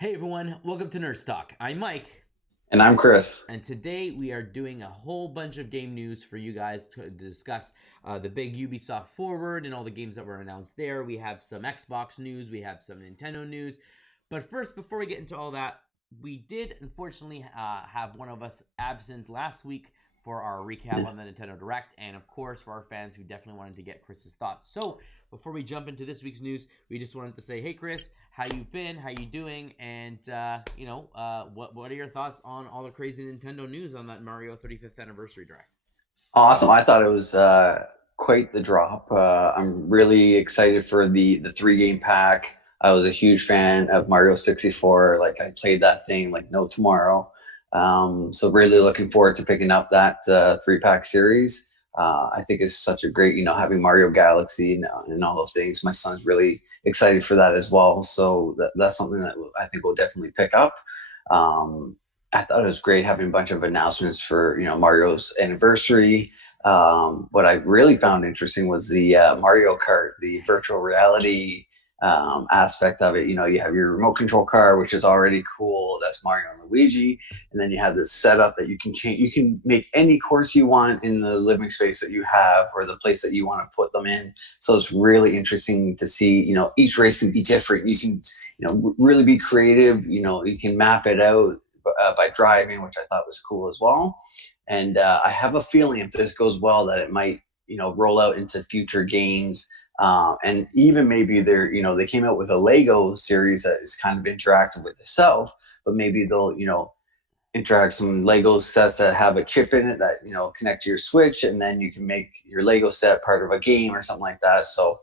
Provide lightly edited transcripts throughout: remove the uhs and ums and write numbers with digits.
Hey everyone, welcome to Nerd Talk. I'm Mike, And I'm Chris. and today we are doing a whole bunch of game news for you guys to discuss the big Ubisoft Forward and all the games that were announced there. We have some Xbox news, we have some Nintendo news. But first, before we get into all that, we did unfortunately have one of us absent last week for our recap on the Nintendo Direct, and of course, for our fans, we definitely wanted to get Chris's thoughts. So, before we jump into this week's news, we just wanted to say, hey Chris, how you been? How you doing? And what are your thoughts on all the crazy Nintendo news on that Mario 35th anniversary direct? Awesome. I thought it was quite the drop. I'm really excited for the three game pack. I was a huge fan of Mario 64. Like I played that thing like no tomorrow. So really looking forward to picking up that three pack series. I think it's such a great, having Mario Galaxy and all those things. My son's really excited for that as well. So that's something that I think we'll definitely pick up. Um, I thought it was great having a bunch of announcements for Mario's anniversary. What I really found interesting was the Mario Kart, the virtual reality aspect of it. You have your remote control car, which is already cool. That's Mario and Luigi, and then you have this setup that you can change. You can make any course you want in the living space that you have, or the place that you want to put them in. So it's really interesting to see. Each race can be different. You can, really be creative. You can map it out by driving, which I thought was cool as well. And I have a feeling if this goes well, that it might, roll out into future games. And even maybe they came out with a Lego series that is kind of interactive with itself, but maybe they'll, interact some Lego sets that have a chip in it that, connect to your Switch, and then you can make your Lego set part of a game or something like that. So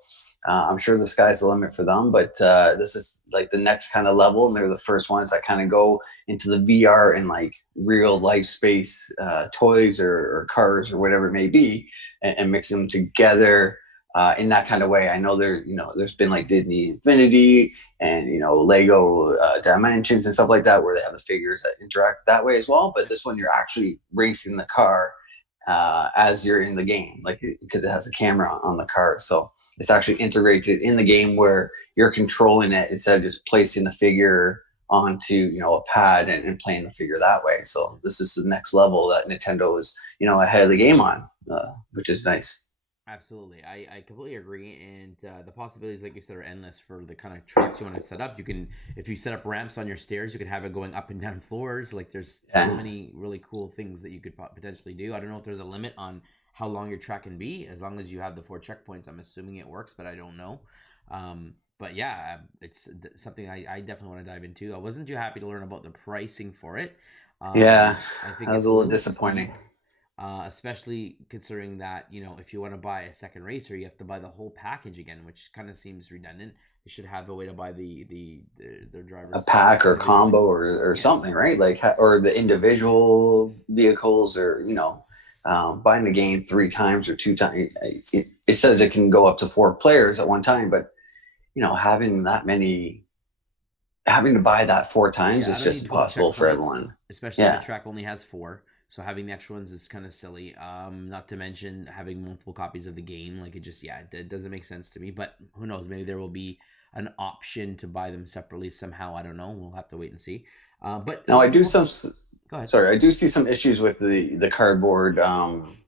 I'm sure the sky's the limit for them, but this is like the next kind of level, and they're the first ones that kind of go into the VR and like real life space toys or cars or whatever it may be, and mix them together in that kind of way. I know there's been like Disney Infinity and Lego Dimensions and stuff like that, where they have the figures that interact that way as well. But this one, you're actually racing the car as you're in the game, like because it has a camera on the car, so it's actually integrated in the game where you're controlling it instead of just placing the figure onto a pad and playing the figure that way. So this is the next level that Nintendo is ahead of the game on, which is nice. Absolutely, I completely agree, and the possibilities, like you said, are endless for the kind of tracks you want to set up. You can, if you set up ramps on your stairs, you can have it going up and down floors. Like there's so Yeah. many really cool things that you could potentially do. I don't know if there's a limit on how long your track can be, as long as you have the four checkpoints. I'm assuming it works, but I don't know. But yeah, it's something I definitely want to dive into. I wasn't too happy to learn about the pricing for it. Yeah, I think that was it's a a little little disappointing. steep, especially considering that if you want to buy a second racer, you have to buy the whole package again, which kind of seems redundant. They should have a way to buy their A drivers pack or individually. combo or Yeah, something, right? Like or the individual vehicles, or buying the game three times or two times. It says it can go up to four players at one time, but having that many, having to buy that four times yeah. I is don't just need 12 impossible for checkpoints, everyone. especially if a Yeah. track only has four. So having the extra ones is kind of silly. Not to mention having multiple copies of the game. Like it just, yeah, it doesn't make sense to me. But who knows? Maybe there will be an option to buy them separately somehow. I don't know. We'll have to wait and see. But a Now lot I of do people. some. Go ahead. Sorry, I do see some issues with the cardboard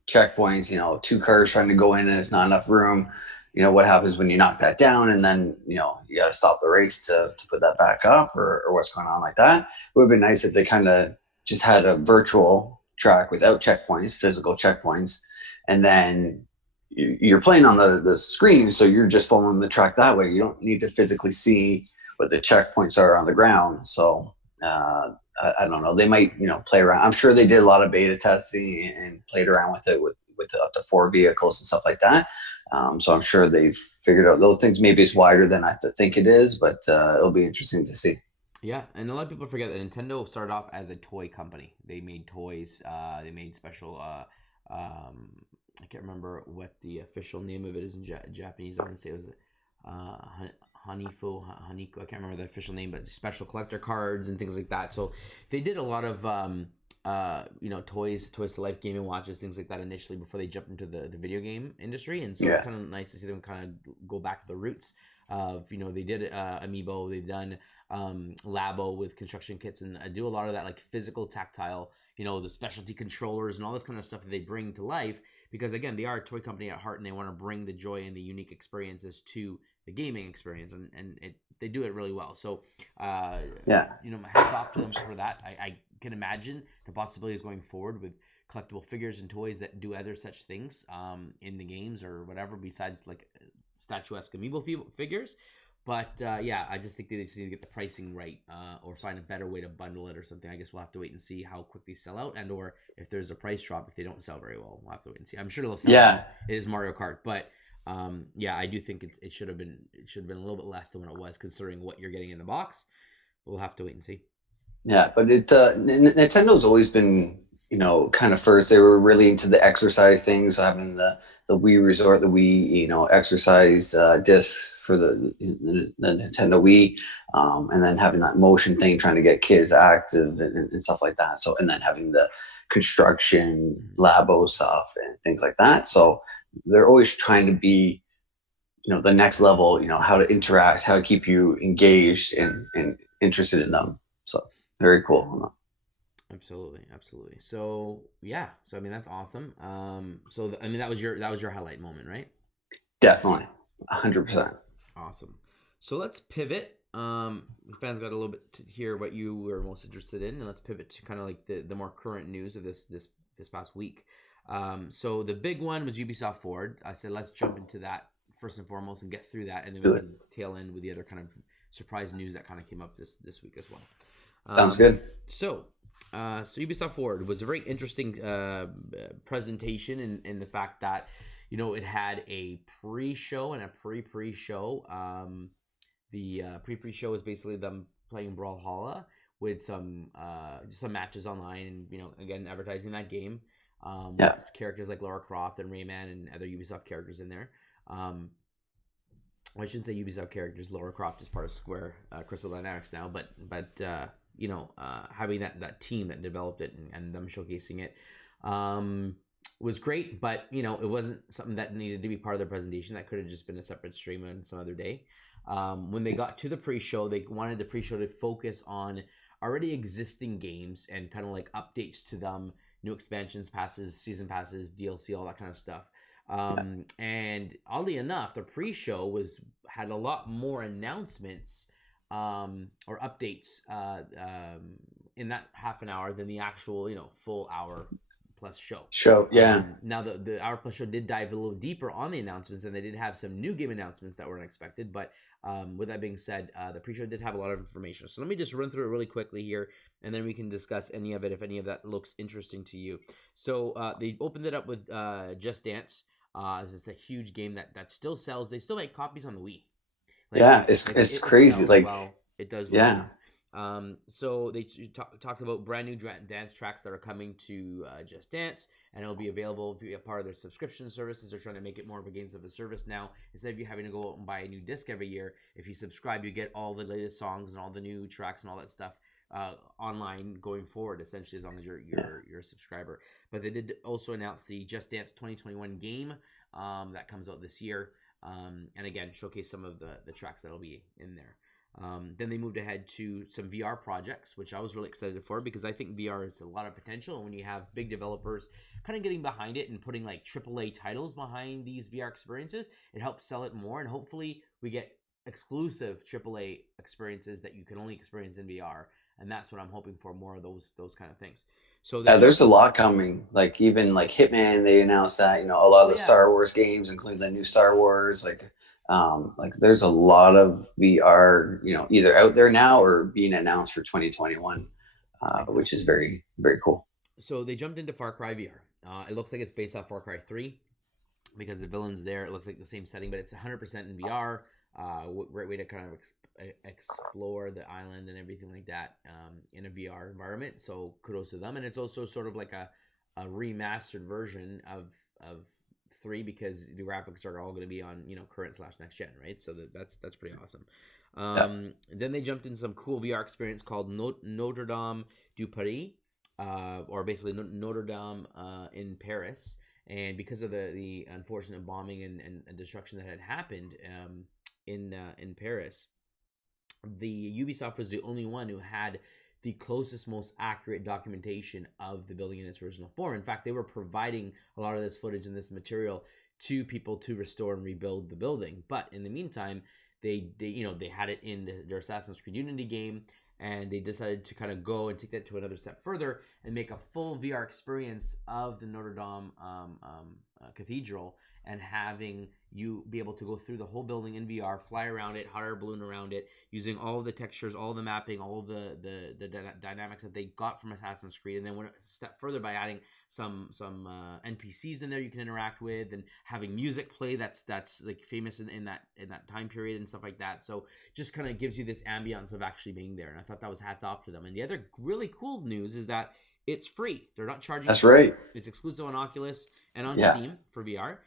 checkpoints. Two cars trying to go in and it's not enough room. What happens when you knock that down, and then you got to stop the race to put that back up, or what's going on like that. It would have been nice if they kind of just had a virtual track without checkpoints, physical checkpoints, and then you're playing on the screen, so you're just following the track that way. You don't need to physically see what the checkpoints are on the ground. So I don't know. They might play around. I'm sure they did a lot of beta testing and played around with it with up to four vehicles and stuff like that. So I'm sure they've figured out those things. Maybe it's wider than I think it is, but it'll be interesting to see. Yeah, and a lot of people forget that Nintendo started off as a toy company. They made toys. They made special. I can't remember what the official name of it is in Japanese. I want to say it was Haniko. I can't remember the official name, but special collector cards and things like that. So they did a lot of toys to life, gaming watches, things like that initially before they jumped into the video game industry. And so it's Yeah. kind of nice to see them kind of go back to the roots of they did amiibo, they've done labo with construction kits, and I do a lot of that like physical, tactile, the specialty controllers and all this kind of stuff that they bring to life. Because again, they are a toy company at heart, and they want to bring the joy and the unique experiences to the gaming experience, and they do it really well. So, Yeah. hats off to them for that. I can imagine the possibilities going forward with collectible figures and toys that do other such things in the games or whatever, besides like statuesque amiibo figures. But yeah, I just think they just need to get the pricing right, or find a better way to bundle it or something. I guess we'll have to wait and see how quick they sell out, and or if there's a price drop if they don't sell very well. We'll have to wait and see. I'm sure they'll sell Yeah. out. It is Mario Kart, but yeah, I do think it should have been a little bit less than what it was, considering what you're getting in the box. But we'll have to wait and see. Yeah, but Nintendo's always been, kind of first. They were really into the exercise things, so having the Wii Resort, the Wii, exercise discs for the Nintendo Wii, and then having that motion thing, trying to get kids active and stuff like that. So, and then having the construction labo stuff and things like that. So they're always trying to be, the next level. How to interact, how to keep you engaged and interested in them. So very cool. Absolutely. So yeah, so I mean that's awesome. So I mean that was your highlight moment, right? Definitely, 100%. Awesome. So let's pivot. The fans got a little bit to hear what you were most interested in, and let's pivot to kind of like the more current news of this past week. So the big one was Ubisoft Forward. I said let's jump into that first and foremost and get through that, and then we can tail end with the other kind of surprise news that kind of came up this week as well. Sounds good. So Ubisoft Forward was a very interesting presentation in the fact that it had a pre-show and a pre-show. The pre-show is basically them playing Brawlhalla with some matches online, and again advertising that game with characters like Lara Croft and Rayman and other Ubisoft characters in there. I shouldn't say Ubisoft characters. Lara Croft is part of Square Crystal Dynamics now, but having that team that developed it and them showcasing it was great, but it wasn't something that needed to be part of their presentation. That could have just been a separate stream on some other day. When they got to the pre-show, they wanted the pre-show to focus on already existing games and kind of like updates to them, new expansions, passes, season passes, DLC, all that kind of stuff. And oddly enough, the pre-show had a lot more announcements or updates in that half an hour than the actual full hour plus show. Yeah. Now the hour plus show did dive a little deeper on the announcements, and they did have some new game announcements that were unexpected. But with that being said, the pre-show did have a lot of information. So let me just run through it really quickly here, and then we can discuss any of it if any of that looks interesting to you. So they opened it up with Just Dance. It's a huge game that still sells. They still make copies on the Wii. It's crazy. It does. Yeah. So they talked about brand new dance tracks that are coming to Just Dance, and it'll be available to be a part of their subscription services. They're trying to make it more of a games of a service now. Instead of you having to go out and buy a new disc every year, if you subscribe, you get all the latest songs and all the new tracks and all that stuff online going forward, essentially, as long as you're a subscriber. But they did also announce the Just Dance 2021 game that comes out this year, and again showcase some of the tracks that'll be in there. Then they moved ahead to some VR projects, which I was really excited for, because I think VR has a lot of potential. And when you have big developers kind of getting behind it and putting like AAA titles behind these VR experiences, it helps sell it more, and hopefully we get exclusive AAA experiences that you can only experience in VR. And that's what I'm hoping for, more of those kind of things. So there's a lot coming. Like even like Hitman, they announced that a lot of the Star Wars games, including the new Star Wars. Like there's a lot of VR, either out there now or being announced for 2021, which is very, very cool. So they jumped into Far Cry VR. It looks like it's based off Far Cry 3 because the villain's there. It looks like the same setting, but it's 100% in VR. Great way to kind of explore the island and everything like that in a VR environment. So kudos to them. And it's also sort of like a remastered version of 3, because the graphics are all going to be on current/next gen, right? So that's pretty awesome. Then they jumped in some cool VR experience called Notre Dame du Paris, or basically Notre Dame in Paris. And because of the unfortunate bombing and destruction that had happened in Paris, the Ubisoft was the only one who had the closest, most accurate documentation of the building in its original form. In fact, they were providing a lot of this footage and this material to people to restore and rebuild the building. But in the meantime, they had it in their Assassin's Creed Unity game, and they decided to kind of go and take that to another step further and make a full VR experience of the Notre Dame Cathedral, and having you be able to go through the whole building in VR, fly around it, hot air balloon around it, using all of the textures, all the mapping, all of the dynamics that they got from Assassin's Creed, and then went a step further by adding some NPCs in there you can interact with, and having music play that's like famous in that time period and stuff like that. So just kind of gives you this ambiance of actually being there, and I thought that was hats off to them. And the other really cool news is that it's free. They're not charging. That's right. It's exclusive on Oculus and on Yeah. Steam for VR.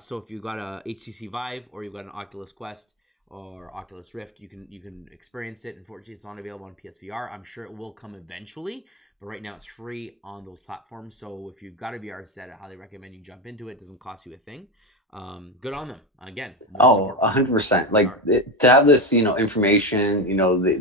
So if you've got a HTC Vive or you've got an Oculus Quest or Oculus Rift, you can experience it. Unfortunately, it's not available on PSVR. I'm sure it will come eventually, but right now it's free on those platforms. So if you've got a VR set, I highly recommend you jump into it. It doesn't cost you a thing. Good on them. Again, Oh, 100%. Like to have this, information,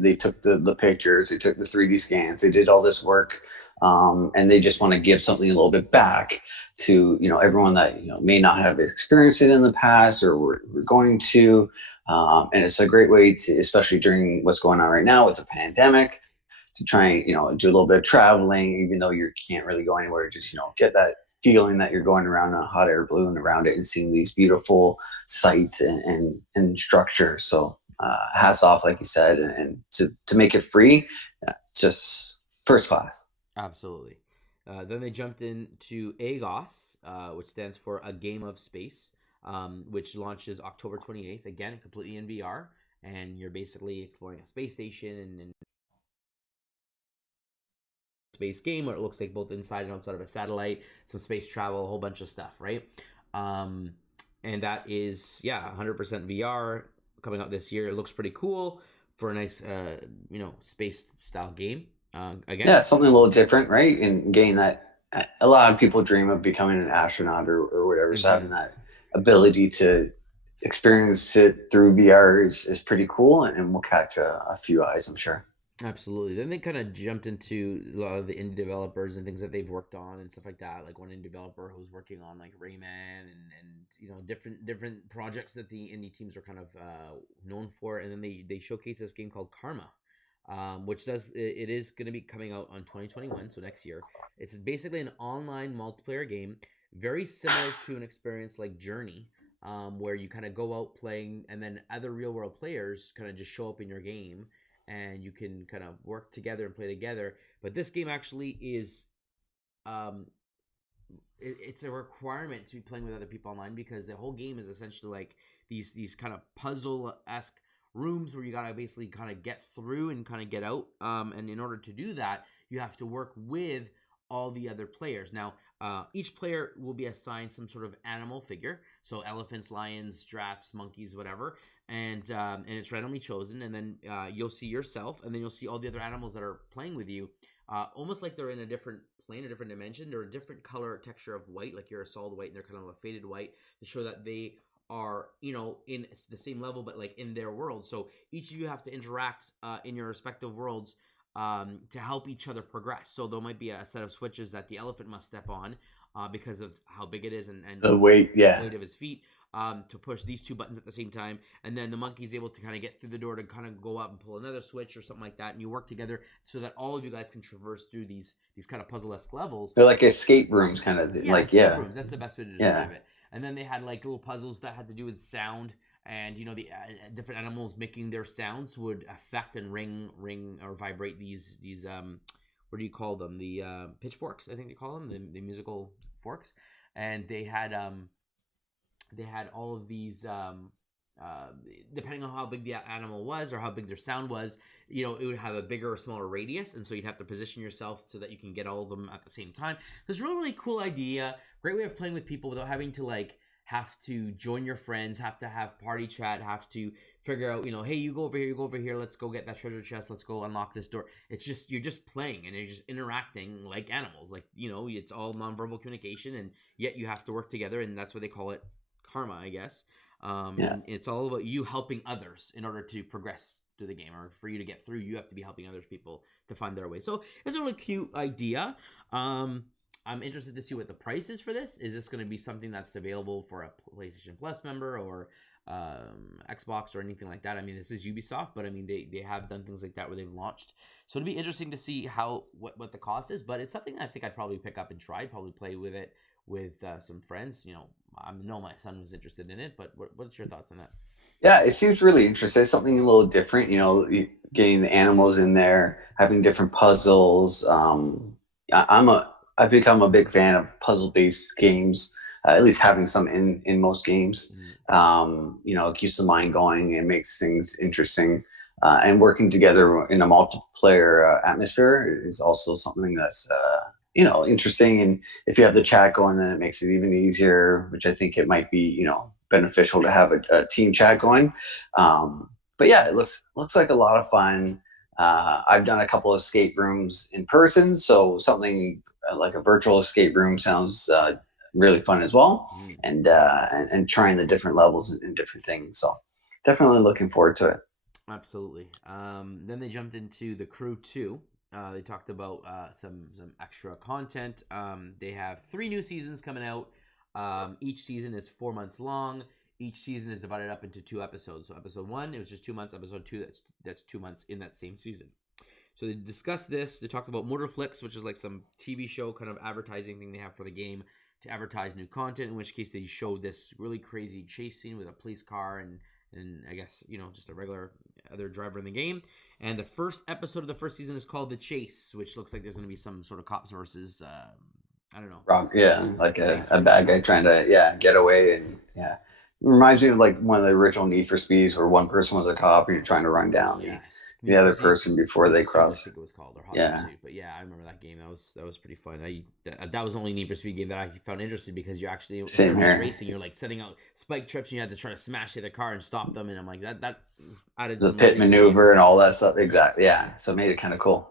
they took the pictures, they took the 3D scans, they did all this work, and they just want to give something a little bit back to, everyone that, may not have experienced it in the past, or we're going to, and it's a great way to, especially during what's going on right now with the pandemic, to try and, do a little bit of traveling, even though you can't really go anywhere, just, get that feeling that you're going around on a hot air balloon around it and seeing these beautiful sights and structures. So hats off, like you said, and to make it free, just first class. Absolutely. Then they jumped into AGOS, which stands for A Game of Space, which launches October 28th. Again, completely in VR, and you're basically exploring a space station and space game, where it looks like both inside and outside of a satellite, some space travel, a whole bunch of stuff, right? And that is 100% VR, coming out this year. It looks pretty cool for a nice space style game. Again, Yeah, something a little different, right? And getting that, a lot of people dream of becoming an astronaut or whatever. So having that ability to experience it through VR is pretty cool, and will catch a few eyes, I'm sure. Absolutely. Then they kind of jumped into a lot of the indie developers and things that they've worked on and stuff like that. Like one indie developer who's working on like Rayman and different projects that the indie teams are kind of known for. And then they showcase this game called Karma, which it is going to be coming out on 2021, so next year. It's basically an online multiplayer game, very similar to an experience like Journey, where you kind of go out playing, and then other real world players kind of just show up in your game, and you can kind of work together and play together. But this game actually is, it's a requirement to be playing with other people online, because the whole game is essentially like these kind of puzzle-esque rooms where you gotta basically kind of get through and kind of get out. And in order to do that, you have to work with all the other players. Now, each player will be assigned some sort of animal figure, so elephants, lions, giraffes, monkeys, whatever, and it's randomly chosen. And then you'll see yourself, and then you'll see all the other animals that are playing with you, almost like they're in a different plane, a different dimension. They're a different color texture of white, like you're a solid white, and they're kind of a faded white to show that they are in the same level, but like in their world. So each of you have to interact in your respective worlds to help each other progress. So there might be a set of switches that the elephant must step on because of how big it is, and The weight, the weight of his feet, to push these two buttons at the same time. And then the monkey's able to kind of get through the door to kind of go up and pull another switch or something like that. And you work together so that all of you guys can traverse through these kind of puzzle-esque levels. They're like escape rooms, kind of. Escape rooms. That's the best way to describe it. And then they had like little puzzles that had to do with sound, and the different animals making their sounds would affect and ring or vibrate these what do you call them, the pitchforks, I think they call them, the musical forks. And they had all of these depending on how big the animal was or how big their sound was, it would have a bigger or smaller radius, and so you'd have to position yourself so that you can get all of them at the same time. It's a really, really cool idea. Great way of playing with people without having to have to join your friends, have to have party chat, have to figure out, hey, you go over here, let's go get that treasure chest, let's go unlock this door. It's just, you're just playing and you're just interacting like animals. Like, it's all nonverbal communication, and yet you have to work together, and that's why they call it Karma, I guess. And it's all about you helping others in order to progress to the game, or for you to get through, you have to be helping other people to find their way. So it's a really cute idea. I'm interested to see what the price is for this. Is this going to be something that's available for a PlayStation Plus member or Xbox or anything like that? I mean, this is Ubisoft, but I mean, they have done things like that where they've launched. So it'd be interesting to see what the cost is. But it's something I think I'd probably pick up and try. Probably play with it with some friends. I know my son was interested in it, but what's your thoughts on that? Yeah, it seems really interesting. Something a little different, getting the animals in there, having different puzzles. I've become a big fan of puzzle-based games, at least having some in most games. Mm. It keeps the mind going and makes things interesting. And working together in a multiplayer atmosphere is also something that's interesting. And if you have the chat going, then it makes it even easier, which I think it might be beneficial to have a team chat going. But yeah, it looks like a lot of fun. I've done a couple of escape rooms in person, so something like a virtual escape room sounds really fun as well. Mm. And trying the different levels and different things. So definitely looking forward to it. Absolutely. Then they jumped into The Crew 2. They talked about some extra content. They have 3 new seasons coming out. Each season is 4 months long. Each season is divided up into 2 episodes. So episode 1, it was just 2 months. Episode 2, that's 2 months in that same season. So they discussed this. They talked about Motorflix, which is like some TV show kind of advertising thing they have for the game to advertise new content. In which case they showed this really crazy chase scene with a police car and I guess just a regular other driver in the game. And the first episode of the first season is called The Chase, which looks like there's going to be some sort of cops versus I don't know. Yeah, like a bad guy trying to get away. And yeah, it reminds me of like one of the original Need for Speeds where one person was a cop and you're trying to run down the other person before they cross. I think it was called, or Hot Yeah. Pursuit. But yeah, I remember that game. That was pretty fun. That was the only Need for Speed game that I found interesting because you actually Same here. racing. You're like setting out spike trips and you had to try to smash the other car and stop them. And I'm like that added The some pit living maneuver and all that stuff. Exactly. Yeah. So it made it kind of cool.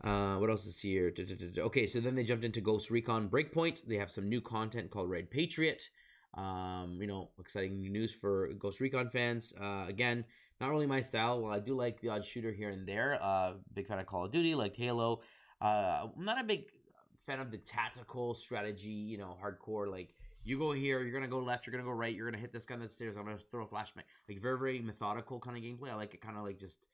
What else is here? Okay, so then they jumped into Ghost Recon Breakpoint. They have some new content called Red Patriot. Exciting news for Ghost Recon fans. Again, not really my style. Well, I do like the odd shooter here and there. Big fan of Call of Duty, like Halo. I'm not a big fan of the tactical strategy, hardcore. Like, you go here, you're going to go left, you're going to go right, you're going to hit this guy on the stairs, I'm going to throw a flashbang. Like, very, very methodical kind of gameplay. I like it kind of like just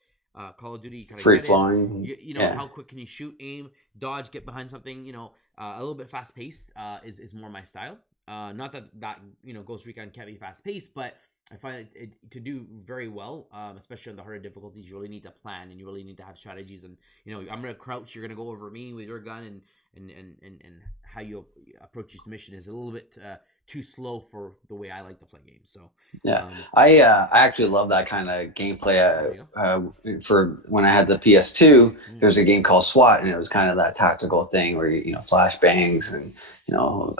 Call of Duty, kind of free flowing. How quick can you shoot, aim, dodge, get behind something? A little bit fast paced is more my style. Not that Ghost Recon can't be fast paced, but I find it to do very well, especially on the harder difficulties. You really need to plan and you really need to have strategies. And I'm gonna crouch, you're gonna go over me with your gun, and how you approach each mission is a little bit too slow for the way I like to play games. So yeah, I actually love that kind of gameplay. For when I had the PS2, there's a game called SWAT, and it was kind of that tactical thing where flashbangs and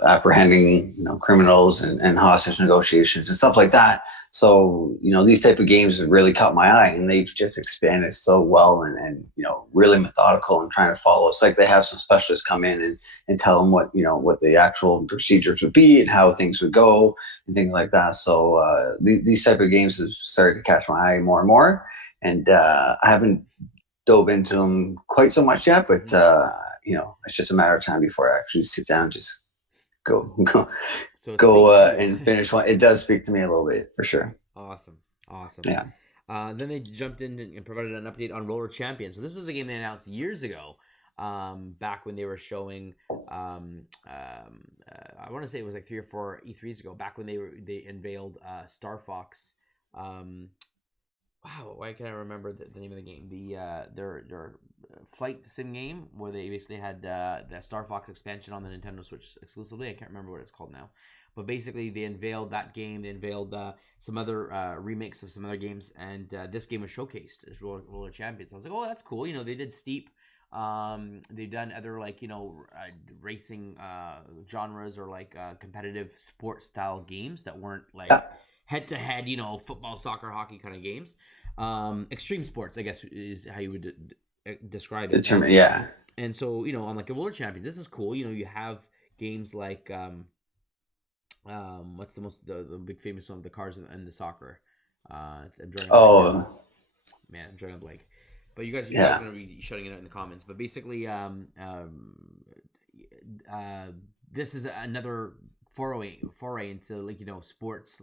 apprehending criminals and hostage negotiations and stuff like that. So these type of games have really caught my eye, and they've just expanded so well and really methodical and trying to follow. It's like they have some specialists come in and tell them what the actual procedures would be and how things would go and things like that. So these type of games have started to catch my eye more and more, and I haven't dove into them quite so much yet, but it's just a matter of time before I actually sit down and just go and finish one. It does speak to me a little bit for sure. Awesome. Yeah. Then they jumped in and provided an update on Roller Champions. So this was a game they announced years ago, back when they were showing. I want to say it was like 3 or 4 E3s ago. Back when they unveiled Star Fox. Wow, why can't I remember the name of the game? Their flight sim game where they basically had the Star Fox expansion on the Nintendo Switch exclusively. I can't remember what it's called now, but basically they unveiled that game. They unveiled some other remakes of some other games, and this game was showcased as Roller Champions. I was like, oh, that's cool. They did Steep. They've done other racing genres or competitive sports style games that weren't head-to-head, football, soccer, hockey kind of games. Extreme sports, I guess, is how you would describe it. Yeah. And so, on like a Roller Champions, this is cool. You have games like what's the big famous one of the cars and the soccer? Man, I'm drawing a blank. But you guys are Yeah, gonna be shutting it out in the comments. But basically, uh, this is another foray into, like, sports.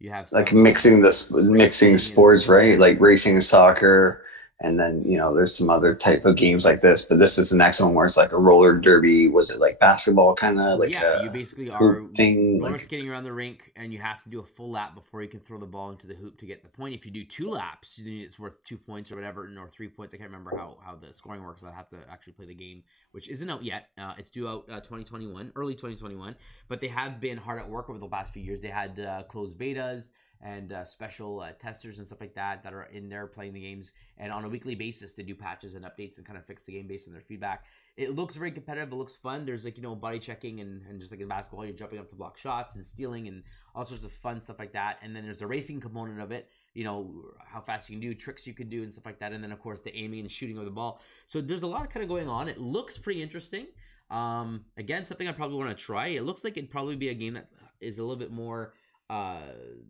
You have like some mixing racing and sports, right? yeah, Like racing and soccer, and then there's some other type of games like this, but this is the next one where it's like a roller derby. Was it like basketball, kind of like yeah. a You basically are hoop thing? roller Like, skating around the rink, and you have to do a full lap before you can throw the ball into the hoop to get the point. If you do two laps, then it's worth 2 points or whatever, or 3 points. I can't remember how the scoring works. I have to actually play the game, which isn't out yet. It's due out 2021, early 2021. But they have been hard at work over the past few years. They had closed betas and special testers and stuff like that are in there playing the games. And on a weekly basis, they do patches and updates and kind of fix the game based on their feedback. It looks very competitive. It looks fun. There's, like, body checking, and just like in basketball, you're jumping up to block shots and stealing and all sorts of fun stuff like that. And then there's the racing component of it. How fast you can do, tricks you can do, and stuff like that. And then, of course, the aiming and shooting of the ball. So there's a lot kind of going on. It looks pretty interesting. Again, something I probably want to try. It looks like it'd probably be a game that is a little bit more uh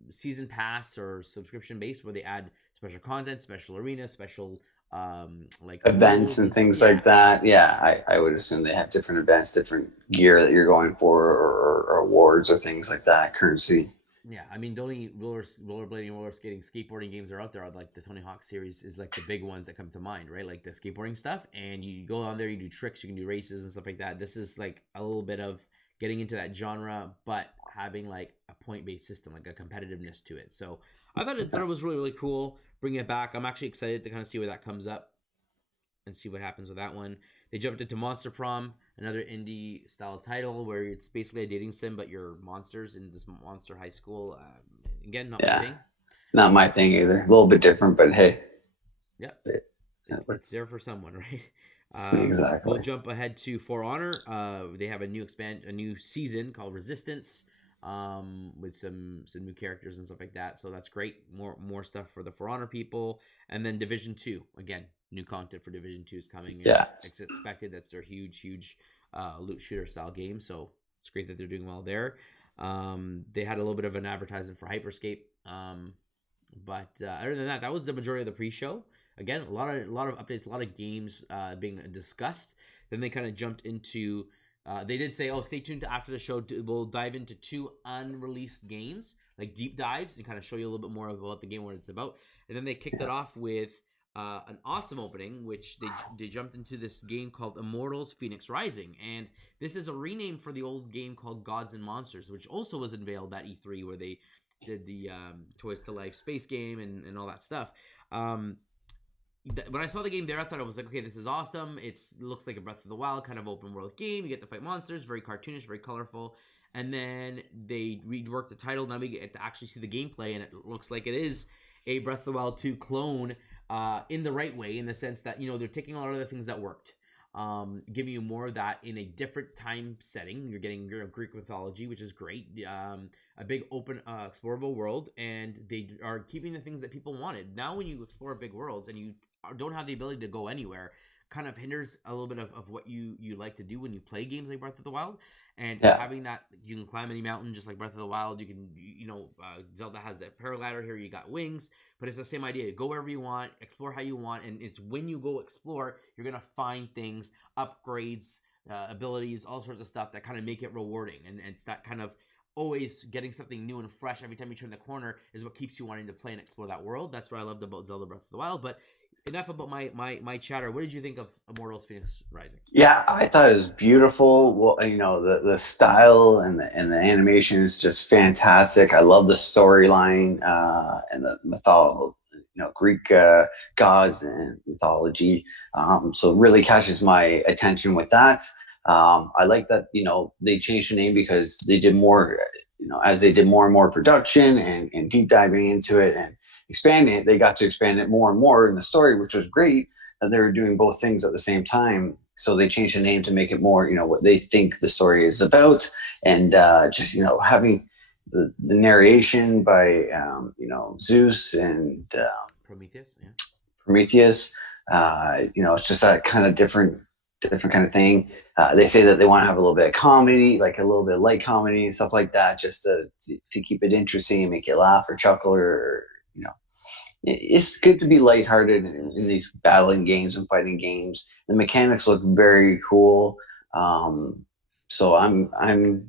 season pass or subscription based, where they add special content, special arenas, special like events rules and and stuff. things Yeah, like that. Yeah, I would assume they have different events, different gear that you're going for, or awards or things like that, currency. yeah. I mean, the only rollerblading, roller skating, skateboarding games are out there are like the Tony Hawk series is like the big ones that come to mind, right? Like the skateboarding stuff, and you go on there, you do tricks, you can do races and stuff like that. This is like a little bit of getting into that genre, but having like a point based system, like a competitiveness to it. So I thought it was really really cool. Bringing it back, I'm actually excited to kind of see where that comes up and see what happens with that one. They jumped into Monster Prom, another indie style title where it's basically a dating sim, but you're monsters in this monster high school. Again, not my Yeah, thing. not my thing either. A little bit different, but hey, Yeah, yeah, it's there for someone, right? We'll exactly. jump ahead to For Honor. They have a new season called Resistance, with some new characters and stuff like that. So that's great. More stuff for the For Honor people, and then Division Two again. New content for Division Two is coming, and Yeah, it's expected. That's their huge loot shooter style game. So it's great that they're doing well there. They had a little bit of an advertisement for Hyperscape. But other than that, that was the majority of the pre-show. Again, a lot of updates, a lot of games being discussed. Then they kind of jumped into. They did say, "Oh, stay tuned to after the show. We'll dive into two unreleased games, like deep dives, and kind of show you a little bit more about the game, what it's about." And then they kicked it yeah, off with an awesome opening, which they jumped into this game called Immortals: Phoenix Rising, and this is a rename for the old game called Gods and Monsters, which also was unveiled at E3, where they did the Toys to Life space game and all that stuff. Um, when I saw the game there, I thought it was like, okay, this is awesome. It looks like a Breath of the Wild kind of open world game. You get to fight monsters, very cartoonish, very colorful. And then they reworked the title. Now we get to actually see the gameplay, and it looks like it is a Breath of the Wild 2 clone in the right way, in the sense that, they're taking a lot of the things that worked, giving you more of that in a different time setting. You're getting Greek mythology, which is great. A big open explorable world, and they are keeping the things that people wanted. Now when you explore big worlds and you don't have the ability to go anywhere, kind of hinders a little bit of what you like to do when you play games like Breath of the Wild. And yeah, having that, you can climb any mountain just like Breath of the Wild. You can, Zelda has that paraglider. Here you got wings, but it's the same idea. Go wherever you want, explore how you want, and it's when you go explore, you're gonna find things, upgrades, abilities, all sorts of stuff that kind of make it rewarding. And it's that kind of always getting something new and fresh every time you turn the corner is what keeps you wanting to play and explore that world. That's what I loved about Zelda Breath of the Wild. But enough about my chatter. What did you think of Immortals: Phoenix Rising? yeah. I thought it was beautiful. Well, the style and the animation is just fantastic. I love the storyline and the mythology. Greek gods and mythology. So it really catches my attention with that. I like that, they changed the name because they did more, as they did more and more production and deep diving into it and expanding it, they got to expand it more and more in the story, which was great that they were doing both things at the same time. So they changed the name to make it more, what they think the story is about. And just, having the narration by, Zeus and Prometheus, yeah. Prometheus. It's just that kind of different kind of thing. They say that they want to have a little bit of comedy, like a little bit of light comedy and stuff like that, just to keep it interesting and make you laugh or chuckle or it's good to be lighthearted in these battling games and fighting games. The mechanics look very cool. Um, so I'm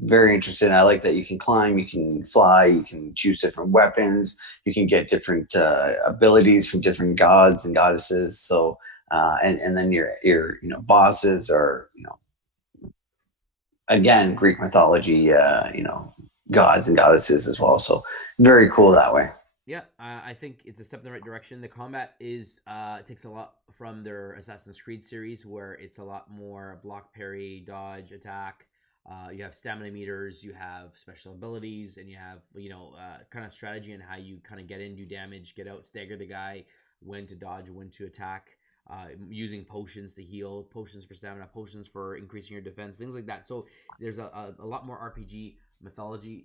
very interested. I like that you can climb, you can fly, you can choose different weapons, you can get different abilities from different gods and goddesses. So and then your bosses are again Greek mythology gods and goddesses as well. So very cool that way. Yeah, I think it's a step in the right direction. The combat is takes a lot from their Assassin's Creed series, where it's a lot more block, parry, dodge, attack. You have stamina meters, you have special abilities, and you have kind of strategy and how you kind of get in, do damage, get out, stagger the guy, when to dodge, when to attack. Using potions to heal, potions for stamina, potions for increasing your defense, things like that. So there's a lot more RPG methodology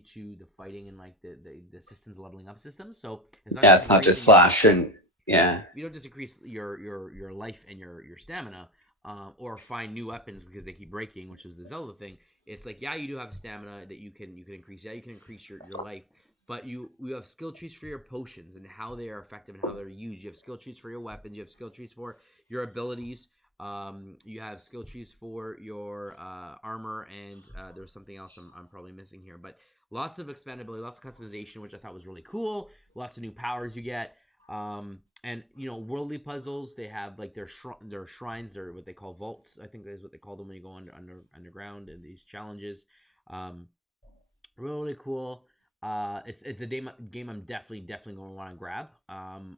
to the fighting and like the systems leveling up systems. So it's not Yeah, just it's not just increasing your slash and yeah. you don't just increase your life and your stamina, or find new weapons because they keep breaking, which is the Zelda thing. It's like, yeah, you do have stamina that you can increase. Yeah, you can increase your life, but you have skill trees for your potions and how they are effective and how they're used. You have skill trees for your weapons. You have skill trees for your abilities. You have skill trees for your armor, and there's something else I'm probably missing here, but lots of expandability, lots of customization, which I thought was really cool. Lots of new powers you get. And worldly puzzles. They have like their shrines. They're what they call vaults. I think that is what they call them when you go underground and these challenges. Um, really cool. It's a game I'm definitely going to want to grab.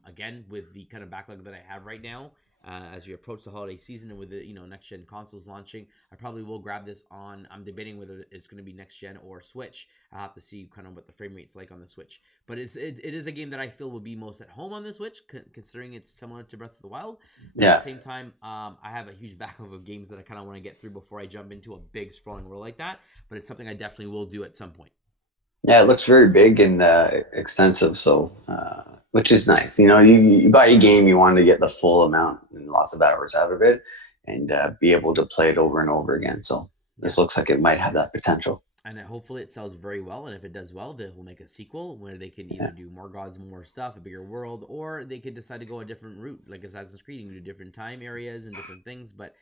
Again, with the kind of backlog that I have right now, as we approach the holiday season and with the next gen consoles launching, I probably will grab this on. I'm debating whether it's going to be next gen or Switch. I'll have to see kind of what the frame rate's like on the Switch. But it is a game that I feel will be most at home on the Switch, considering it's similar to Breath of the Wild. But at Yeah. the same time, I have a huge backlog of games that I kind of want to get through before I jump into a big sprawling world like that. But it's something I definitely will do at some point. Yeah, it looks very big and extensive, so which is nice. You buy a game, you want to get the full amount and lots of hours out of it, and be able to play it over and over again. So Yeah. this looks like it might have that potential. And hopefully it sells very well. And if it does well, they will make a sequel where they can either Yeah, do more gods, more stuff, a bigger world, or they could decide to go a different route, like Assassin's Creed, and do different time areas and different things. But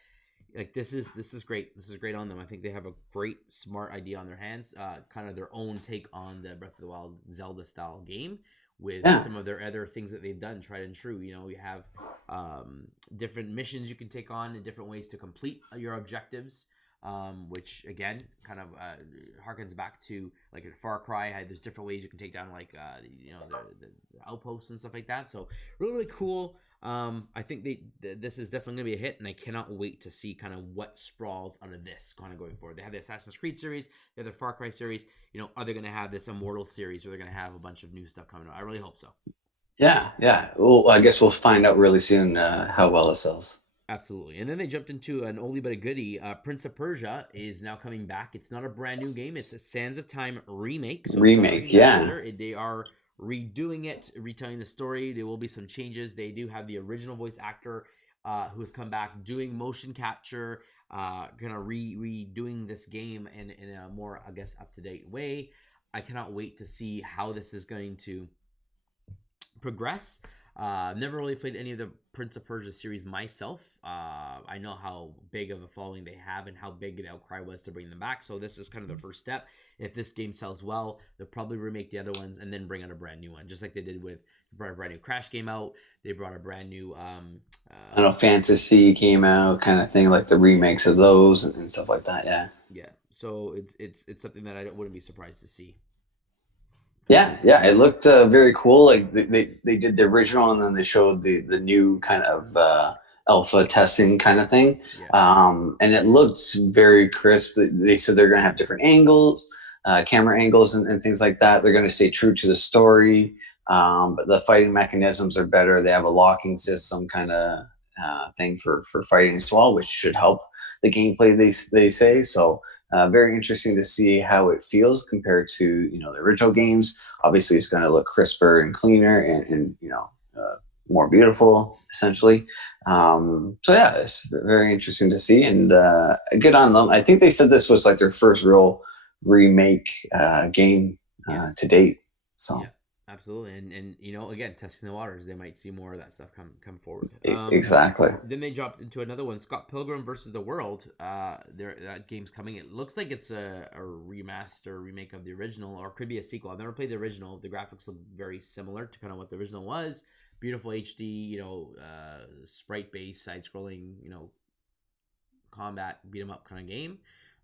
like this is great. This is great on them. I think they have a great, smart idea on their hands. Kind of their own take on the Breath of the Wild Zelda style game with yeah, some of their other things that they've done, tried and true. You have different missions you can take on and different ways to complete your objectives, which again kind of harkens back to like in Far Cry. There's different ways you can take down like the outposts and stuff like that. So really cool. I think this is definitely gonna be a hit, and I cannot wait to see kind of what sprawls out of this kind of going forward. They have the Assassin's Creed series, they have the Far Cry series. Are they gonna have this Immortal series, or they're gonna have a bunch of new stuff coming out? I really hope so. yeah. Well, I guess we'll find out really soon how well it sells. Absolutely. And then they jumped into an oldie but a goodie. Prince of Persia is now coming back. It's not a brand new game. It's a Sands of Time remake. So it's not a Remake, yeah, remaster. They are redoing it, retelling the story. There will be some changes. They do have the original voice actor who has come back doing motion capture, kind of redoing this game in a more, I guess, up-to-date way. I cannot wait to see how this is going to progress. Never really played any of the Prince of Persia series myself. I know how big of a following they have and how big the outcry was to bring them back. So this is kind of the first step. If this game sells well, they'll probably remake the other ones and then bring out a brand new one, just like they did with brought a brand new Crash game out. They brought a brand new I know Fantasy came out, kind of thing, like the remakes of those and stuff like that. Yeah. yeah. So it's something that I wouldn't be surprised to see from Yeah, Prince of yeah, it Persia. looked very cool. Like they did the original and then they showed the new kind of alpha testing kind of thing, Yeah. and it looked very crisp. They said they're going to have different angles, camera angles, and things like that. They're going to stay true to the story, but the fighting mechanisms are better. They have a locking system kind of thing for fighting as well, which should help the gameplay. They say so. Very interesting to see how it feels compared to the original games. Obviously, it's going to look crisper and cleaner and more beautiful, essentially. So yeah, it's very interesting to see and good on them. I think they said this was like their first real remake game Yes. to date. So Yeah. Absolutely, and you know, again, testing the waters, they might see more of that stuff come forward. Exactly. Then they dropped into another one, Scott Pilgrim versus the World. That game's coming. It looks like it's a remaster, remake of the original, or could be a sequel. I've never played the original. The graphics look very similar to kind of what the original was. Beautiful HD, you know, sprite based, side scrolling, you know, combat beat 'em up kind of game.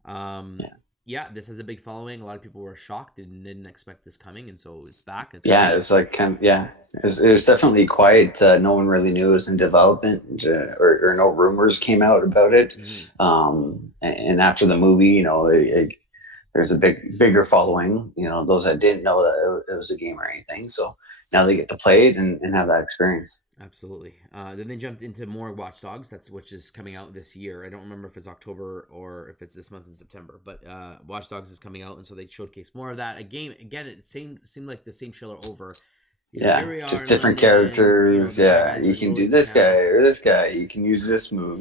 Um, Yeah. yeah, this has a big following. A lot of people were shocked and didn't expect this coming, and so it's back. It's Yeah, great. it was like yeah, it was definitely quiet. No one really knew it was in development, or no rumors came out about it. Mm-hmm. And after the movie, there's a bigger following. Those that didn't know that it was a game or anything. So now they get to play it and have that experience. Absolutely. Then they jumped into more Watch Dogs. That's which is coming out this year. I don't remember if it's October or if it's this month in September. But Watch Dogs is coming out, and so they showcase more of that. A game again. It seemed like the same trailer over. You know, here Yeah, we are just in different London. You know, characters. the bad Yeah, guys you are can do rolling through this guy town. or this guy. You can use this move.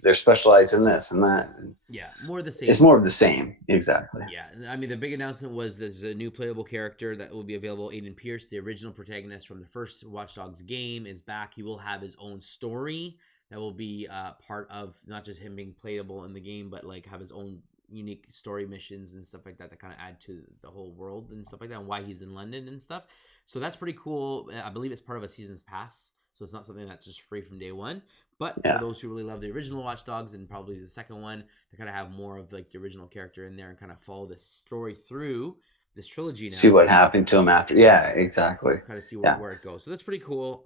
They're specialized in this and that. Yeah, more of the It's same. more of the same. Exactly. Yeah, I mean the big announcement was there's a new playable character that will be available. Aiden Pierce, the original protagonist from the first Watch Dogs game, is back. He will have his own story that will be part of not just him being playable in the game, but like have his own unique story missions and stuff like that that kind of add to the whole world and stuff like that, and why he's in London and stuff. So that's pretty cool. I believe it's part of a season's pass, so it's not something that's just free from day one. But for Yeah. those who really love the original Watch Dogs and probably the second one, to kind of have more of like the original character in there and kind of follow this story through this trilogy See now, what happened to him after. Yeah, exactly. kind of see Yeah. where it goes. So that's pretty cool.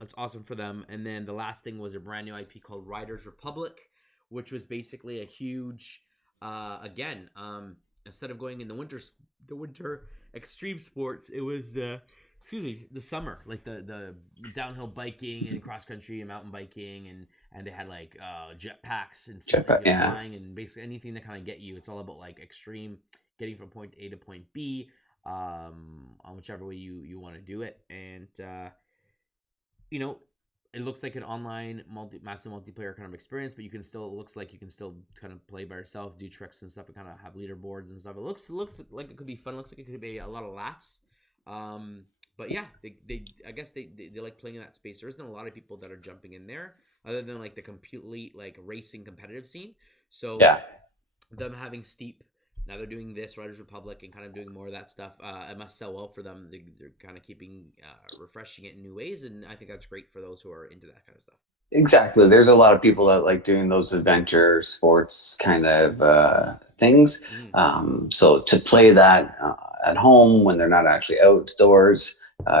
It's awesome for them. And then the last thing was a brand new IP called Riders Republic, which was basically a huge, again, instead of going in the winter extreme sports, it was the summer, like the downhill biking and cross country and mountain biking, and they had like jet packs and Jetpack. you know, Yeah. flying and basically anything to kind of get you. It's all about like extreme getting from point A to point B, on whichever way you want to do it. And you know, it looks like an online massive multiplayer kind of experience, but you can still, it looks like you can still kind of play by yourself, do tricks and stuff, and kind of have leaderboards and stuff. It looks like it could be fun. It looks like it could be a lot of laughs. But yeah, they I guess they like playing in that space. There isn't a lot of people that are jumping in there other than like the completely like racing competitive scene. So Yeah. them having Steep, now they're doing this Riders Republic and kind of doing more of that stuff. It must sell well for them. They're kind of keeping refreshing it in new ways, and I think that's great for those who are into that kind of stuff. Exactly. There's a lot of people that like doing those adventure sports kind of things. Mm, So to play that at home when they're not actually outdoors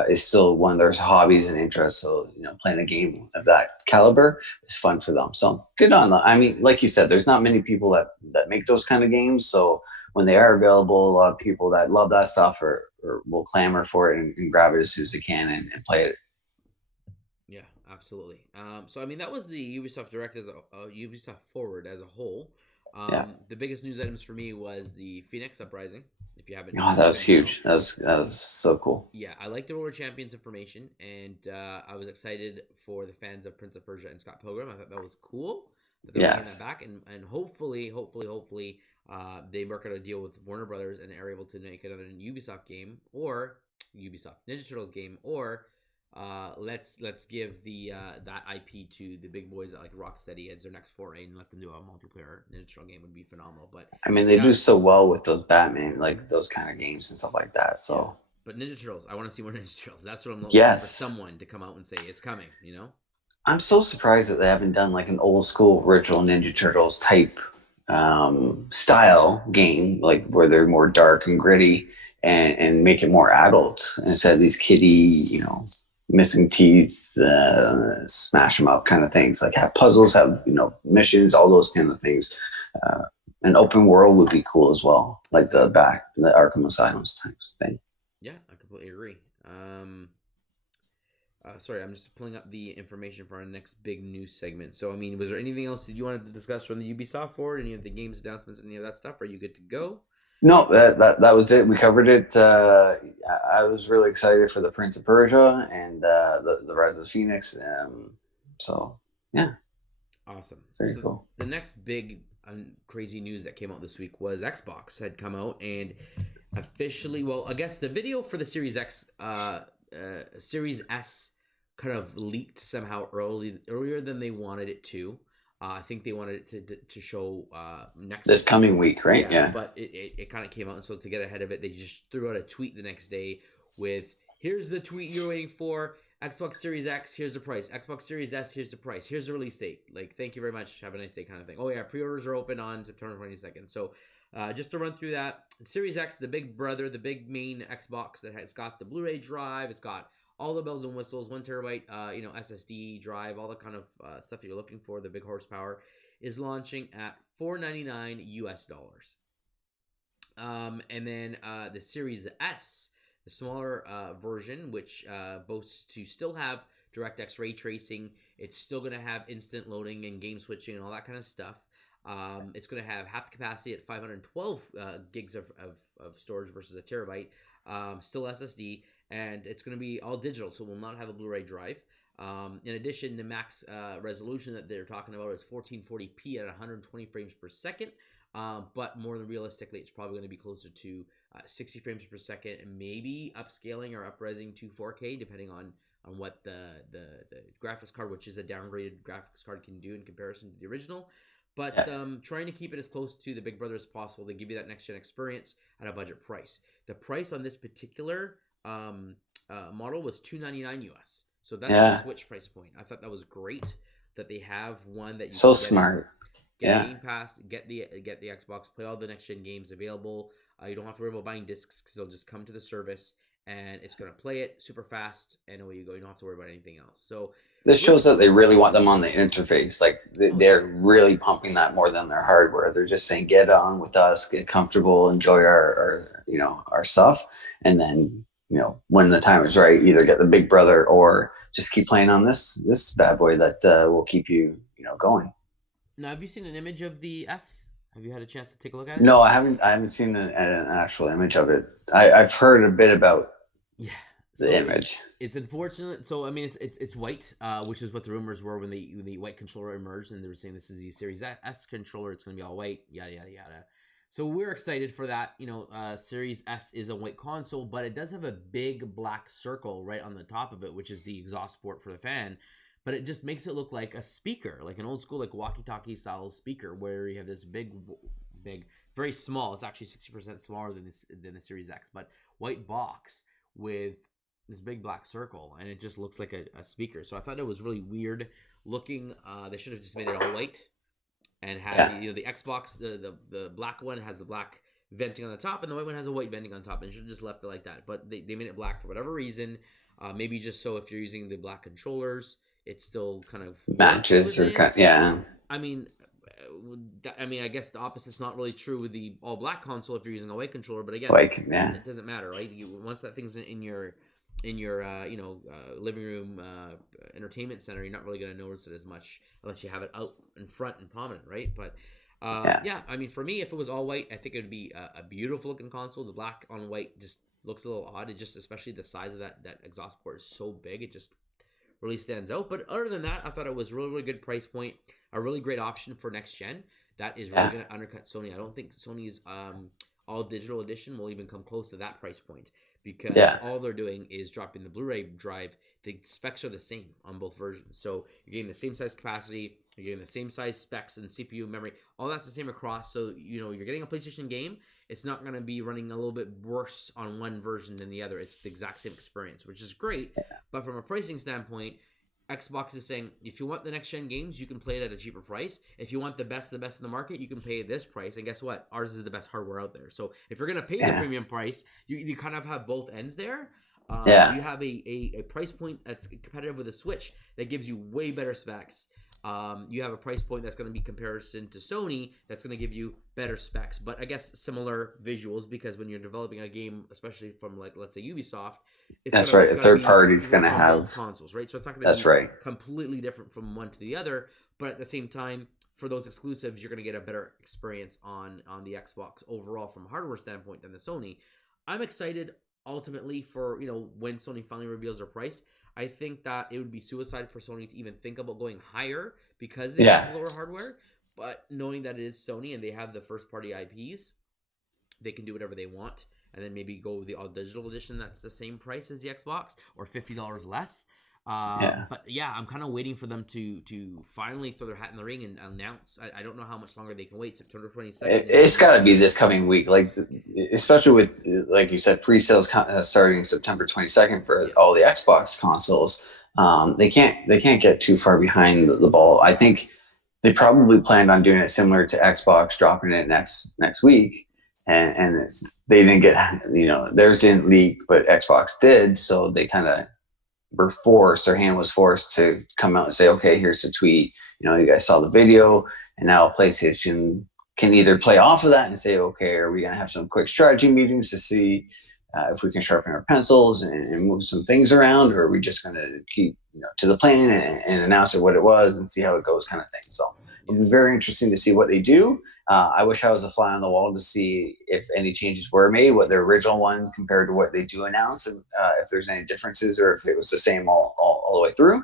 is still one of their hobbies and interests. So playing a game of that caliber is fun for them. So good on them. I mean, like you said, there's not many people that make those kind of games. So when they are available, a lot of people that love that stuff or will clamor for it and grab it as soon as they can and play it. yeah, absolutely. So I mean, that was the Ubisoft Direct as a Ubisoft Forward as a whole. Yeah. The biggest news items for me was the Phoenix Uprising. If you haven't Oh, that was checked it out, huge. That was so cool. yeah, I like the Roller Champions information, and I was excited for the fans of Prince of Persia and Scott Pilgrim. I thought that was cool that they're bringing that Yes. back, and hopefully, they work out a deal with Warner Brothers and are able to make another Ubisoft game or Ubisoft Ninja Turtles game, or let's give the that IP to the big boys at like Rocksteady as their next foray and let them do a multiplayer Ninja Turtle game would be phenomenal. But I mean, they yeah, do so well with those Batman, like those kind of games and stuff like that. yeah. So, But Ninja Turtles, I want to see more Ninja Turtles. That's what I'm looking for. yes, Someone to come out and say it's coming. You know? I'm so surprised that they haven't done like an old school original Ninja Turtles type style game, like where they're more dark and gritty and make it more adult instead of these kiddie, missing teeth, smash them up kind of things. Like have puzzles, have, missions, all those kind of things. Uh, an open world would be cool as well, like Exactly. the Arkham Asylums type thing. Yeah, I completely agree. Sorry, I'm just pulling up the information for our next big news segment. So, I mean, was there anything else that you wanted to discuss from the Ubisoft Forward? Any of the games announcements, any of that stuff? Are you good to go? No, that was it. We covered it. I was really excited for the Prince of Persia and the Rise of Phoenix. So yeah, Awesome. very So cool. the next big crazy news that came out this week was Xbox had come out and officially, well, I guess the video for the Series X, Series S, kind of leaked somehow earlier than they wanted it to. I think they wanted it to show next This week. coming week, right? Yeah, Yeah. but it kind of came out, and so to get ahead of it, they just threw out a tweet the next day with, "Here's the tweet you're waiting for. Xbox Series X, here's the price. Xbox Series S, here's the price. Here's the release date. Like, thank you very much. Have a nice day," kind of thing. Oh yeah, pre-orders are open on September 22nd. So, just to run through that, Series X, the big brother, the big main Xbox that has got the Blu-ray drive. It's got all the bells and whistles, 1 terabyte, SSD drive, all the kind of stuff that you're looking for. The big horsepower is launching at $499 US. And then the Series S, the smaller version, which boasts to still have DirectX ray tracing. It's still going to have instant loading and game switching and all that kind of stuff. It's going to have half the capacity at 512 gigs of storage versus a terabyte. Still SSD, and it's going to be all digital, so it will not have a Blu-ray drive. In addition, the max resolution that they're talking about is 1440p at 120 frames per second. But more than realistically, it's probably going to be closer to 60 frames per second, and maybe upscaling or upresing to 4K, depending on what the graphics card, which is a downgraded graphics card, can do in comparison to the original. But trying to keep it as close to the Big Brother as possible to give you that next gen experience at a budget price. The price on this particular model was $299 US. So that's the Switch price point. I thought that was great that they have one that you So can get smart. Get Game Pass, get the Xbox, play all the next gen games available. You don't have to worry about buying discs because they'll just come to the service and it's gonna play it super fast, and away you go. You don't have to worry about anything else. So This shows that they really want them on the interface. Like they're really pumping that more than their hardware. They're just saying, get on with us, get comfortable, enjoy our our stuff, and then when the time is right, either get the Big Brother or just keep playing on this bad boy that will keep you going. now, have you seen an image of the S? Have you had a chance to take a look at it? No, I haven't. I haven't seen an actual image of it. I've heard a bit about the image. It's unfortunate. So I mean, it's white, which is what the rumors were when the white controller emerged, and they were saying this is the Series S controller. It's going to be all white, yada yada yada. So we're excited for that. Series S is a white console, but it does have a big black circle right on the top of it, which is the exhaust port for the fan. But it just makes it look like a speaker, like an old school, like walkie-talkie style speaker, where you have this big, very small. It's actually 60% smaller than the Series X, but white box with this big black circle, and it just looks like a speaker. So I thought it was really weird looking. They should have just made it all white and had the Xbox, the black one has the black venting on the top, and the white one has a white venting on top, and should have just left it like that. But they made it black for whatever reason. Maybe just so if you're using the black controllers, it still kind of matches or I mean, I guess the opposite's not really true with the all black console if you're using a white controller. But again, it doesn't matter, right? Once that thing's in your living room entertainment center, you're not really going to notice it as much unless you have it out in front and prominent, right? But I mean, for me, if it was all white, I think it would be a beautiful looking console. The black on white just looks a little odd. It just, especially the size of that exhaust port is so big, it just really stands out. But other than that, I thought it was really good price point, a really great option for next gen. That is really going to undercut Sony. I don't think Sony's all digital edition will even come close to that price point, because all they're doing is dropping the Blu-ray drive. The specs are the same on both versions, so you're getting the same size capacity, you're getting the same size specs and CPU memory. All that's the same across. So you're getting a PlayStation game. It's not going to be running a little bit worse on one version than the other. It's the exact same experience, which is great. But from a pricing standpoint, Xbox is saying, if you want the next gen games, you can play it at a cheaper price. If you want the best in the market, you can pay this price. And guess what? Ours is the best hardware out there. So if you're going to pay the premium price, you kind of have both ends there. You have a price point that's competitive with a Switch that gives you way better specs. You have a price point that's going to be comparison to Sony that's going to give you better specs, but I guess similar visuals, because when you're developing a game, especially from, like, let's say Ubisoft, that's right. A third party's going to have consoles, right? So it's not going to be completely different from one to the other, but at the same time, for those exclusives, you're going to get a better experience on the Xbox overall from a hardware standpoint than the Sony. I'm excited ultimately for when Sony finally reveals their price. I think that it would be suicide for Sony to even think about going higher because they have lower hardware. But knowing that it is Sony and they have the first party IPs, they can do whatever they want. and then maybe go with the all digital edition that's the same price as the Xbox or $50 less. Yeah. But yeah, I'm kind of waiting for them to finally throw their hat in the ring and announce. I don't know how much longer they can wait. September 22nd. It's got to be this coming week, like especially with, like you said, pre-sales starting September 22nd for all the Xbox consoles. They can't get too far behind the ball. I think they probably planned on doing it similar to Xbox, dropping it next week, and they didn't get, theirs didn't leak, but Xbox did, so they kind of were forced, their hand was forced to come out and say, okay, here's the tweet. You guys saw the video, and now PlayStation can either play off of that and say, okay, are we going to have some quick strategy meetings to see if we can sharpen our pencils and move some things around, or are we just going to keep to the plan and announce it what it was and see how it goes, kind of thing. So it'll be very interesting to see what they do. I wish I was a fly on the wall to see if any changes were made, what their original one compared to what they do announce, and if there's any differences or if it was the same all the way through.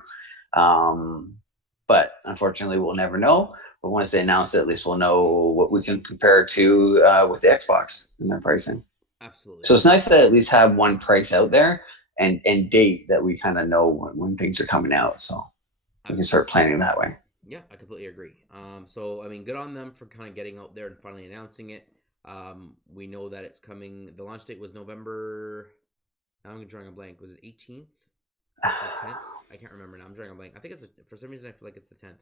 But unfortunately, we'll never know. But once they announce it, at least we'll know what we can compare it to with the Xbox and their pricing. Absolutely. So it's nice to at least have one price out there and date that we kind of know when things are coming out. So we can start planning that way. Yeah, I completely agree. So I mean, good on them for kind of getting out there and finally announcing it. We know that it's coming. The launch date was November. Now I'm drawing a blank. Was it 18th or 10th? I can't remember now. I'm drawing a blank. I think for some reason I feel like it's the 10th,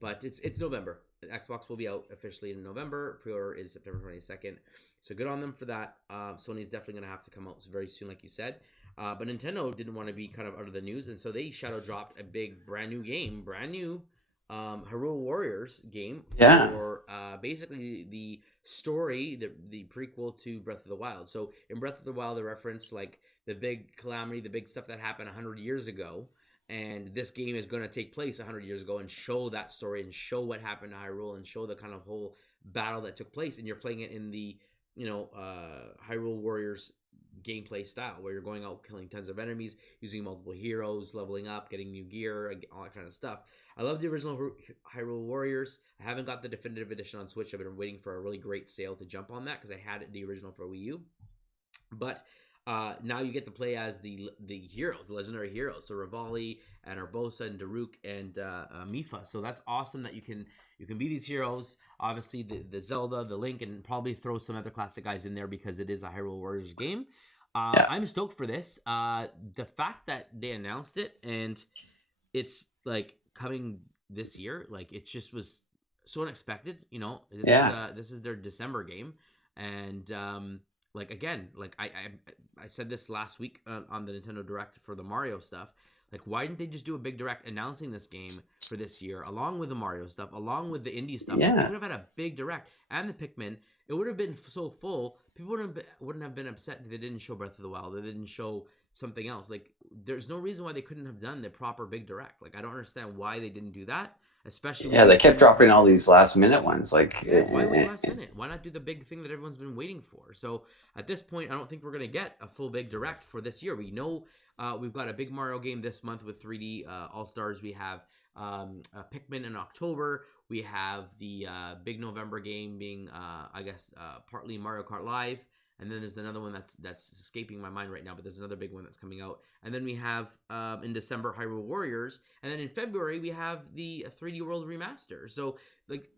but it's November. The Xbox will be out officially in November. Pre-order is September 22nd. So good on them for that. Sony's definitely going to have to come out very soon, like you said. But Nintendo didn't want to be kind of out of the news, and so they shadow dropped a big brand new Hyrule Warriors game for basically the story, the prequel to Breath of the Wild. So in Breath of the Wild, they reference like the big calamity, the big stuff that happened 100 years ago, and this game is going to take place 100 years ago and show that story and show what happened to Hyrule and show the kind of whole battle that took place. And you're playing it in the Hyrule Warriors gameplay style where you're going out killing tons of enemies, using multiple heroes, leveling up, getting new gear, all that kind of stuff. I love the original Hyrule Warriors. I haven't got the definitive edition on Switch. I've been waiting for a really great sale to jump on that because I had the original for Wii U. But now you get to play as the heroes, the legendary heroes. So Rivali and Urbosa and Daruk and Mipha. So that's awesome that you can be these heroes. Obviously the Zelda, the Link, and probably throw some other classic guys in there because it is a Hyrule Warriors game. I'm stoked for this. The fact that they announced it and it's like coming this year, like it just was so unexpected. This is their December game, and like again, like I said this last week on the Nintendo Direct for the Mario stuff. Like, why didn't they just do a big direct announcing this game for this year, along with the Mario stuff, along with the indie stuff? Yeah. They could have had a big direct and the Pikmin. It would have been so full. People wouldn't have been upset if they didn't show Breath of the Wild. They didn't show something else. Like, there's no reason why they couldn't have done the proper big direct. Like, I don't understand why they didn't do that. Especially they kept dropping all these last minute ones. Like, why wait last minute? Why not do the big thing that everyone's been waiting for? So at this point, I don't think we're gonna get a full big direct for this year. We know we've got a big Mario game this month with 3D All Stars. We have Pikmin in October. We have the big November game being partly Mario Kart Live. And then there's another one that's escaping my mind right now, but there's another big one that's coming out. And then we have in December Hyrule Warriors, and then in February we have the 3D World Remaster. So like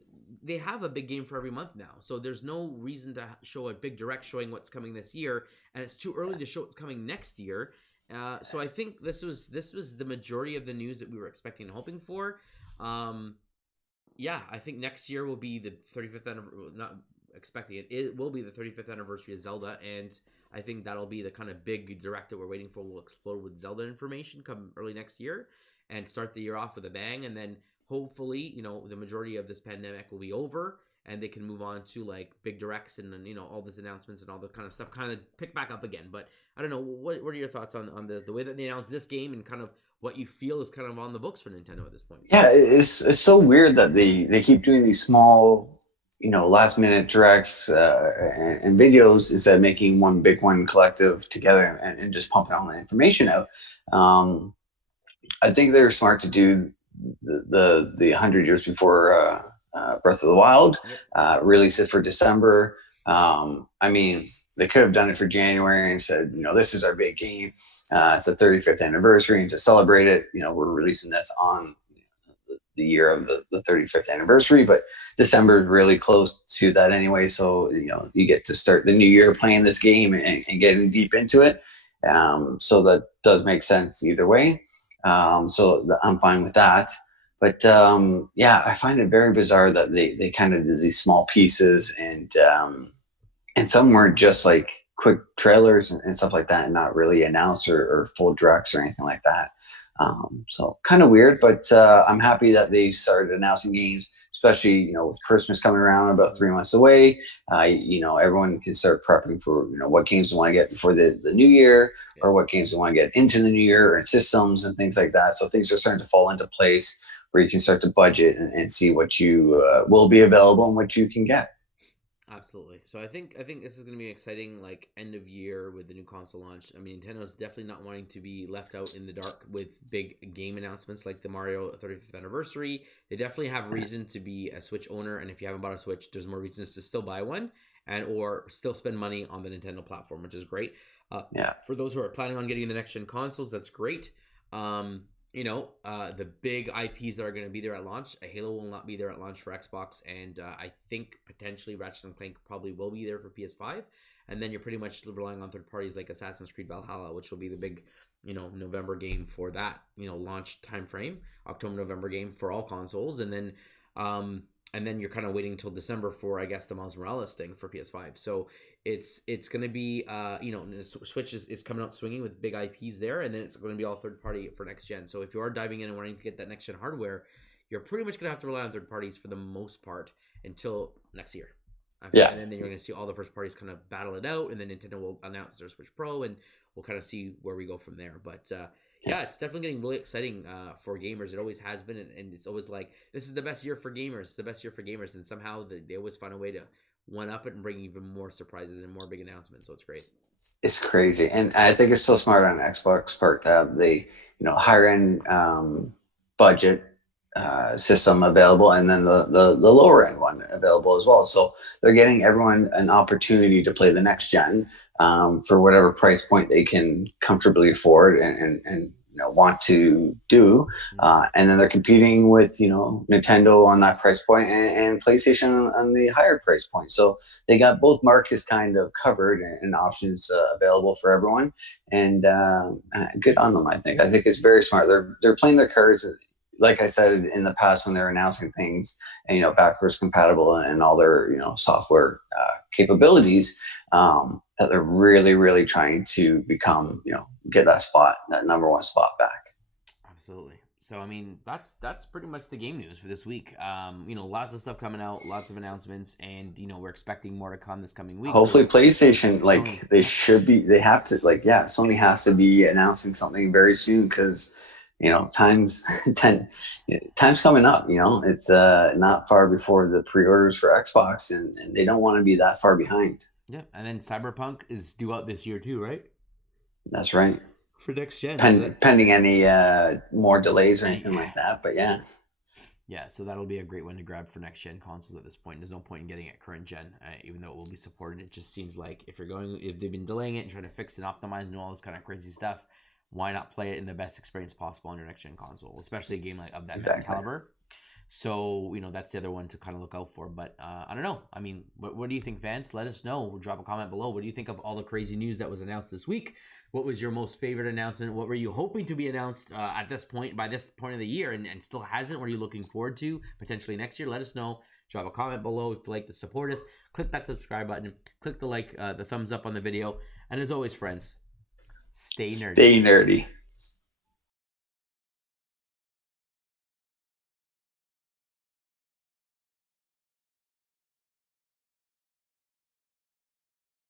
they have a big game for every month now. So there's no reason to show a big direct showing what's coming this year, and it's too early to show what's coming next year. So I think this was the majority of the news that we were expecting and hoping for. I think next year will be the 35th anniversary. Not expecting it. It will be the 35th anniversary of Zelda, and I think that'll be the kind of big direct that we're waiting for. We'll explode with Zelda information come early next year and start the year off with a bang, and then hopefully, the majority of this pandemic will be over and they can move on to like big directs and then, all these announcements and all the kind of stuff kind of pick back up again. But I don't know, what are your thoughts on the way that they announced this game and kind of what you feel is kind of on the books for Nintendo at this point? Yeah, it's so weird that they keep doing these small last minute directs and videos instead of making one big one collective together and just pumping all the information out. I think they're smart to do the 100 years before Breath of the Wild, release it for December. I mean, they could have done it for January and said, this is our big game. It's the 35th anniversary, and to celebrate it, we're releasing this on the year of the 35th anniversary. But December is really close to that anyway, so you get to start the new year playing this game and getting deep into it. So that does make sense either way. So I'm fine with that. But yeah, I find it very bizarre that they kind of did these small pieces, and some were just like quick trailers and stuff like that, and not really announced or full directs or anything like that. So kind of weird, but I'm happy that they started announcing games, especially with Christmas coming around about 3 months away. Everyone can start prepping for what games they want to get before the new year, or what games they want to get into the new year, and systems and things like that. So things are starting to fall into place where you can start to budget and see what you will be available and what you can get. Absolutely. So I think this is going to be an exciting like end of year with the new console launch. I mean, Nintendo's definitely not wanting to be left out in the dark with big game announcements like the Mario 35th anniversary. They definitely have reason to be a Switch owner, and if you haven't bought a Switch, there's more reasons to still buy one and or still spend money on the Nintendo platform, which is great. For those who are planning on getting the next gen consoles, that's great. The big IPs that are going to be there at launch. Halo will not be there at launch for Xbox, and I think potentially Ratchet and Clank probably will be there for PS5. And then you're pretty much relying on third parties like Assassin's Creed Valhalla, which will be the big, November game for that, launch time frame, October-November game for all consoles, and then you're kind of waiting until December for, I guess, the Miles Morales thing for PS5. So it's going to be, Switch is coming out swinging with big IPs there, and then it's going to be all third party for next gen. So if you are diving in and wanting to get that next gen hardware, you're pretty much going to have to rely on third parties for the most part until next year. Yeah. And then you're going to see all the first parties kind of battle it out, and then Nintendo will announce their Switch Pro, and we'll kind of see where we go from there. But yeah, it's definitely getting really exciting for gamers. It always has been, and it's always like, this is the best year for gamers. It's the best year for gamers, and somehow they always find a way to one up it and bring even more surprises and more big announcements. So it's great. It's crazy, and I think it's so smart on Xbox part to have the higher end budget system available, and then the lower end one available as well. So they're getting everyone an opportunity to play the next gen for whatever price point they can comfortably afford and want to do, and then they're competing with Nintendo on that price point and PlayStation on the higher price point. So they got both markets kind of covered and options available for everyone, and good on them. I think it's very smart. They're playing their cards, like I said in the past when they're announcing things, and backwards compatible and all their software capabilities, that they're really, really trying to become, get that number one spot back. Absolutely. So I mean, that's pretty much the game news for this week. Lots of stuff coming out, lots of announcements, and we're expecting more to come this coming week. Hopefully PlayStation, they have to, Sony has to be announcing something very soon, because time's coming up. It's not far before the pre-orders for Xbox, and they don't want to be that far behind. Yeah, and then Cyberpunk is due out this year too, right? That's right. For next gen, pending any more delays or anything like that. But yeah. Yeah, so that'll be a great one to grab for next gen consoles at this point. There's no point in getting it current gen, even though it will be supported. It just seems like if they've been delaying it and trying to fix and optimize and do all this kind of crazy stuff, why not play it in the best experience possible on your next gen console, especially a game like of that caliber. So that's the other one to kind of look out for. But I don't know. I mean, what do you think, Vance? Let us know. Drop a comment below. What do you think of all the crazy news that was announced this week? What was your most favorite announcement? What were you hoping to be announced by this point of the year and still hasn't? What are you looking forward to potentially next year? Let us know. Drop a comment below if you'd like to support us. Click that subscribe button. Click the thumbs up on the video. And as always, friends, stay nerdy. Stay nerdy.